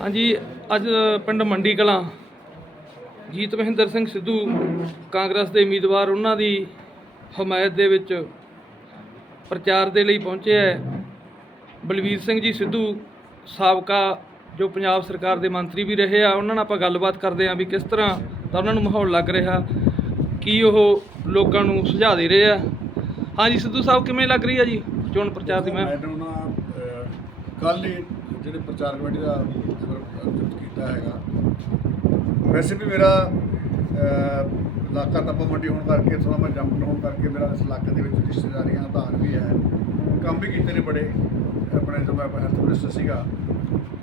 ਹਾਂਜੀ, ਅੱਜ ਪਿੰਡ ਮੰਡੀ ਕਲਾਂ ਜੀਤ ਮਹਿੰਦਰ ਸਿੰਘ ਸਿੱਧੂ, ਕਾਂਗਰਸ ਦੇ ਉਮੀਦਵਾਰ, ਉਹਨਾਂ ਦੀ ਹਮਾਇਤ ਦੇ ਵਿੱਚ ਪ੍ਰਚਾਰ ਦੇ ਲਈ ਪਹੁੰਚੇ ਹੈ। ਬਲਵੀਰ ਸਿੰਘ ਜੀ ਸਿੱਧੂ ਸਾਬਕਾ, ਜੋ ਪੰਜਾਬ ਸਰਕਾਰ ਦੇ ਮੰਤਰੀ ਵੀ ਰਹੇ ਆ, ਉਹਨਾਂ ਨਾਲ ਆਪਾਂ ਗੱਲਬਾਤ ਕਰਦੇ ਹਾਂ ਵੀ ਕਿਸ ਤਰ੍ਹਾਂ ਦਾ ਉਹਨਾਂ ਨੂੰ ਮਾਹੌਲ ਲੱਗ ਰਿਹਾ, ਕੀ ਉਹ ਲੋਕਾਂ ਨੂੰ ਸੁਝਾਅ ਦੇ ਰਹੇ ਆ। ਹਾਂਜੀ, ਸਿੱਧੂ ਸਾਹਿਬ, ਕਿਵੇਂ ਲੱਗ ਰਹੀ ਆ ਜੀ ਚੋਣ ਪ੍ਰਚਾਰ ਦੀ ਮੈਂ? ਕੱਲ ਹੀ ਜਿਹੜੇ ਪ੍ਰਚਾਰ ਕਮੇਟੀ ਦਾ ਅਯੋਜਿਤ ਕੀਤਾ ਹੈਗਾ। ਵੈਸੇ ਵੀ ਮੇਰਾ ਇਲਾਕਾ ਤੱਪਾ ਮੰਡੀ ਹੋਣ ਕਰਕੇ ਥੋੜਾ ਮੈਂ ਜੰਪਨ ਹੋਣ ਕਰਕੇ ਮੇਰਾ ਇਸ ਇਲਾਕੇ ਦੇ ਵਿੱਚ ਰਿਸ਼ਤੇਦਾਰੀਆਂ ਦਾ ਆਧਾਰ ਵੀ ਹੈ। ਕੰਮ ਵੀ ਕੀਤੇ ਨੇ ਬੜੇ, ਆਪਣੇ ਜਦੋਂ ਮੈਂ ਹੈਲਥ ਮਿਨਿਸਟਰ ਸੀਗਾ,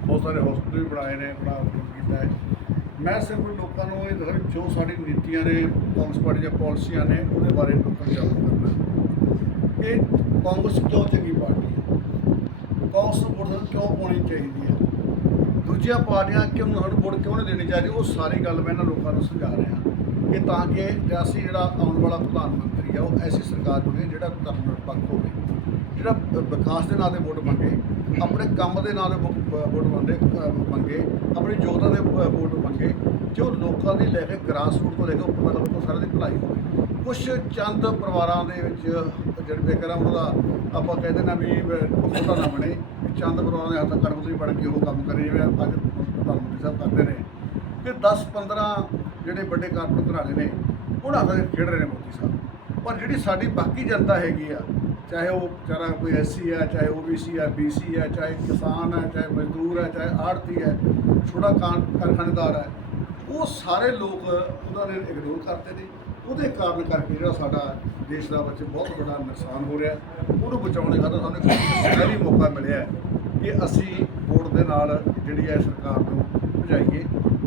ਬਹੁਤ ਸਾਰੇ ਹਸਪੀਟਲ ਵੀ ਬਣਾਏ ਨੇ ਆਪਣਾ ਕੰਮ ਕੀਤਾ ਹੈ। ਮੈਂ ਸਿਰਫ ਲੋਕਾਂ ਨੂੰ ਇਹ ਦੱਸਾਂ ਵੀ ਜੋ ਸਾਡੀ ਨੀਤੀਆਂ ਨੇ, ਕਾਂਗਰਸ ਪਾਰਟੀ ਦੀਆਂ ਪਾਲਿਸੀਆਂ ਨੇ, ਉਹਦੇ ਬਾਰੇ ਲੋਕਾਂ ਨੂੰ ਜਾਗਰੂਕ ਕਰਨਾ। ਇਹ ਕਾਂਗਰਸ ਕਿਉਂ ਚੰਗੀ ਪਾਰਟੀ ਕਾਂਗਰਸ ਨੂੰ ਵੋਟ ਕਿਉਂ ਪਾਉਣੀ ਚਾਹੀਦੀ ਹੈ? ਦੂਜੀਆਂ ਪਾਰਟੀਆਂ ਕਿਉਂ ਸਾਨੂੰ ਵੋਟ ਕਿਉਂ ਨਹੀਂ ਦੇਣੀ ਚਾਹੀਦੀ? ਉਹ ਸਾਰੀ ਗੱਲ ਮੈਂ ਇਹਨਾਂ ਲੋਕਾਂ ਨੂੰ ਸਮਝਾ ਰਿਹਾ ਕਿ ਤਾਂ ਕਿ ਜੇ ਅਸੀਂ ਜਿਹੜਾ ਆਉਣ ਵਾਲਾ ਪ੍ਰਧਾਨ ਮੰਤਰੀ ਆ, ਉਹ ਐਸੀ ਸਰਕਾਰ ਬਣੇ ਜਿਹੜਾ ਧਰਮ ਨਿਰਪੱਖ ਹੋਵੇ। ਜਿਹੜਾ ਵਿਕਾਸ ਦੇ ਨਾਂ ਤੇ ਵੋਟ ਮੰਗੇ, ਆਪਣੇ ਕੰਮ ਦੇ ਨਾਂ ਤੇ ਵੋ- ਵੋਟ ਮੰਗੇ ਮੰਗੇ, ਆਪਣੀ ਯੋਗਤਾ ਦੇ ਵੋਟ ਮੰਗੇ ਜੋ ਲੋਕਾਂ ਦੀ ਲੈ ਕੇ ਗ੍ਰਾਸ ਰੂਟ ਤੋਂ ਲੈ ਕੇ ਉੱਪਰ ਤੱਕ ਸਾਰਿਆਂ ਦੀ ਭਲਾਈ ਹੋਵੇ। ਕੁਝ ਚੰਦ ਪਰਿਵਾਰਾਂ ਦੇ ਵਿੱਚ ਜਿਹੜੇ ਬੇਕਰਾਂ ਉਹਨਾਂ ਦਾ ਆਪਾਂ ਕਹਿੰਦੇ ਨਾ ਵੀ ਬਹੁਤਾ ਨਾ ਬਣੇ। ਵੀ ਚੰਦ ਪਰਿਵਾਰਾਂ ਦੇ ਹੱਥ ਕਰਮਚਾਰੀ ਬਣ ਕੇ ਉਹ ਕੰਮ ਕਰੇ ਜਿਵੇਂ ਅੱਜ ਪ੍ਰਧਾਨ ਮੰਤਰੀ ਸਾਹਿਬ ਕਰਦੇ ਨੇ। ਕਿ 10 15 ਜਿਹੜੇ ਵੱਡੇ ਕਾਰਪੋਰੇਟ ਘਰਾਣੇ ਨੇ, ਉਹਨਾਂ ਨਾਲ ਖੇਡ ਰਹੇ ਨੇ ਮੋਦੀ ਸਾਹਿਬ। ਪਰ ਜਿਹੜੀ ਸਾਡੀ ਬਾਕੀ ਜਨਤਾ ਹੈਗੀ ਆ, ਚਾਹੇ ਉਹ ਵਿਚਾਰਾ ਕੋਈ ਐਸਸੀ ਹੈ ਚਾਹੇ ਓਬੀਸੀ ਹੈ ਬੀਸੀ ਹੈ ਚਾਹੇ ਕਿਸਾਨ ਹੈ ਚਾਹੇ ਮਜ਼ਦੂਰ ਹੈ ਚਾਹੇ ਆੜਤੀ ਹੈ ਛੋਟਾ ਕਾਂ ਕਾਰਖਾਨੇਦਾਰ ਹੈ ਉਹ ਸਾਰੇ ਲੋਕ ਉਹਨਾਂ ਨੇ ਇਗਨੋਰ ਕਰਦੇ ਨੇ। ਉਹਦੇ ਕਾਰਨ ਕਰਕੇ ਜਿਹੜਾ ਸਾਡਾ ਦੇਸ਼ ਦਾ ਵਿੱਚ ਬਹੁਤ ਵੱਡਾ ਨੁਕਸਾਨ ਹੋ ਰਿਹਾ ਉਹਨੂੰ ਬਚਾਉਣ ਦੇ ਖਾਤਰ ਸਾਨੂੰ ਇੱਕ ਮੌਕਾ ਮਿਲਿਆ ਕਿ ਅਸੀਂ ਵੋਟ ਦੇ ਨਾਲ ਜਿਹੜੀ ਹੈ ਸਰਕਾਰ ਨੂੰ ਭਜਾਈਏ।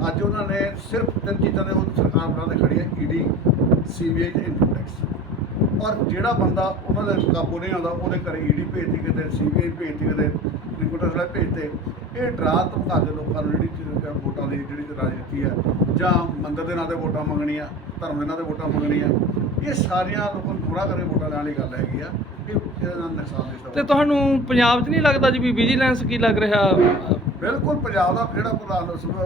ਅੱਜ ਉਹਨਾਂ ਨੇ ਸਿਰਫ ਤਿੰਨ ਚੀਜ਼ਾਂ ਦੇ ਉਹ ਸਰਕਾਰ ਬਣਾ ਕੇ ਖੜੀ ਹੈ ਈਡੀ ਸੀਬੀਆਈ ਤੇ ਇਨਕਮ ਟੈਕਸ ਔਰ ਜਿਹੜਾ ਬੰਦਾ ਉਹਨਾਂ ਦੇ ਕਾਬੂ ਨਹੀਂ ਆਉਂਦਾ, ਉਹਦੇ ਘਰੇ ਈਡੀ ਭੇਜਦੀ ਕਿਤੇ ਸੀਬੀਆਈ ਭੇਜਦੀ ਕਿਤੇ ਟੈਕਸ ਵਾਲੇ ਭੇਜਦੇ ਇਹ ਡਰਾ ਧਮਕਾ ਕੇ ਲੋਕਾਂ ਨੂੰ ਜਿਹੜੀ ਚੀਜ਼ ਵੋਟਾਂ ਦੀ ਜਿਹੜੀ ਰਾਜਨੀਤੀ ਹੈ ਜਾਂ ਮੰਦਰ ਦੇ ਨਾਂ ਤੇ ਵੋਟਾਂ ਮੰਗਣੀਆਂ ਧਰਮ ਦੇ ਨਾਂ ਤੇ ਵੋਟਾਂ ਮੰਗਣੀਆਂ ਇਹ ਸਾਰੀਆਂ ਲੋਕਾਂ ਨੂੰ ਥੋੜਾ ਕਰੇ ਵੋਟਾਂ ਲੈਣ ਵਾਲੀ ਗੱਲ ਹੈਗੀ ਆ ਕਿ ਇਹਦੇ ਨੁਕਸਾਨ ਦੇ ਤੇ ਤੁਹਾਨੂੰ ਪੰਜਾਬ 'ਚ ਨਹੀਂ ਲੱਗਦਾ ਜੀ ਵੀ ਵਿਜੀਲੈਂਸ ਕੀ ਲੱਗ ਰਿਹਾ? ਬਿਲਕੁਲ ਪੰਜਾਬ ਦਾ ਜਿਹੜਾ ਪ੍ਰਧਾਨ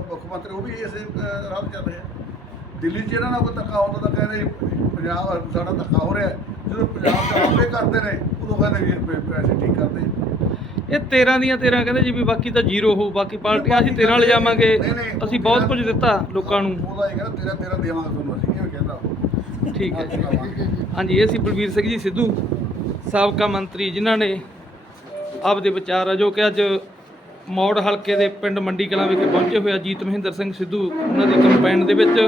ਮੁੱਖ ਮੰਤਰੀ ਉਹ ਵੀ ਇਸੇ ਰਾਹ ਚੱਲ ਰਿਹਾ। ਦਿੱਲੀ 'ਚ ਇਹਨਾਂ ਨਾਲ ਕੋਈ ਧੱਕਾ ਹੁੰਦਾ ਤਾਂ ਕਹਿੰਦੇ ਪੰਜਾਬ ਸਾਡਾ ਧੱਕਾ ਹੋ ਰਿਹਾ। ਜਦੋਂ ਪੰਜਾਬ 'ਚ ਆਪੇ ਕਰਦੇ ਨੇ ਉਦੋਂ ਕਹਿੰਦੇ ਵੀ ਪੈਸੇ ਠੀਕ ਕਰਦੇ ਇਹ 13 ਦੀਆਂ 13 ਕਹਿੰਦੇ ਜੀ ਵੀ ਬਾਕੀ ਤਾਂ ਜ਼ੀਰੋ ਹੋ ਬਾਕੀ ਪਾਰਟੀਆਂ ਅਸੀਂ 13 ਲੈ ਜਾਵਾਂਗੇ ਅਸੀਂ ਬਹੁਤ ਕੁਝ ਦਿੱਤਾ ਲੋਕਾਂ ਨੂੰ ਉਹਦਾ ਇਹ ਕਹਿੰਦਾ ਤੇਰਾ ਤੇਰਾ ਦੇਵਾਂਗੇ ਤੁਹਾਨੂੰ ਅਸੀਂ ਕਿਵੇਂ ਕਹਿੰਦਾ ਉਹ? ਠੀਕ ਹੈ। ਹਾਂਜੀ ਇਹ ਸੀ ਬਲਵੀਰ ਸਿੰਘ ਜੀ ਸਿੱਧੂ ਸਾਬਕਾ ਮੰਤਰੀ ਜਿਨ੍ਹਾਂ ਨੇ ਆਪਦੇ ਵਿਚਾਰ ਆ ਜੋ ਕਿ ਅੱਜ ਮੌੜ ਹਲਕੇ ਦੇ ਪਿੰਡ ਮੰਡੀ ਕਲਾਂ ਵਿਖੇ ਪਹੁੰਚੇ ਹੋਏ ਆ ਜੀਤ ਮਹਿੰਦਰ ਸਿੰਘ ਸਿੱਧੂ ਉਹਨਾਂ ਦੀ ਕੰਪੇਨ ਦੇ ਵਿੱਚ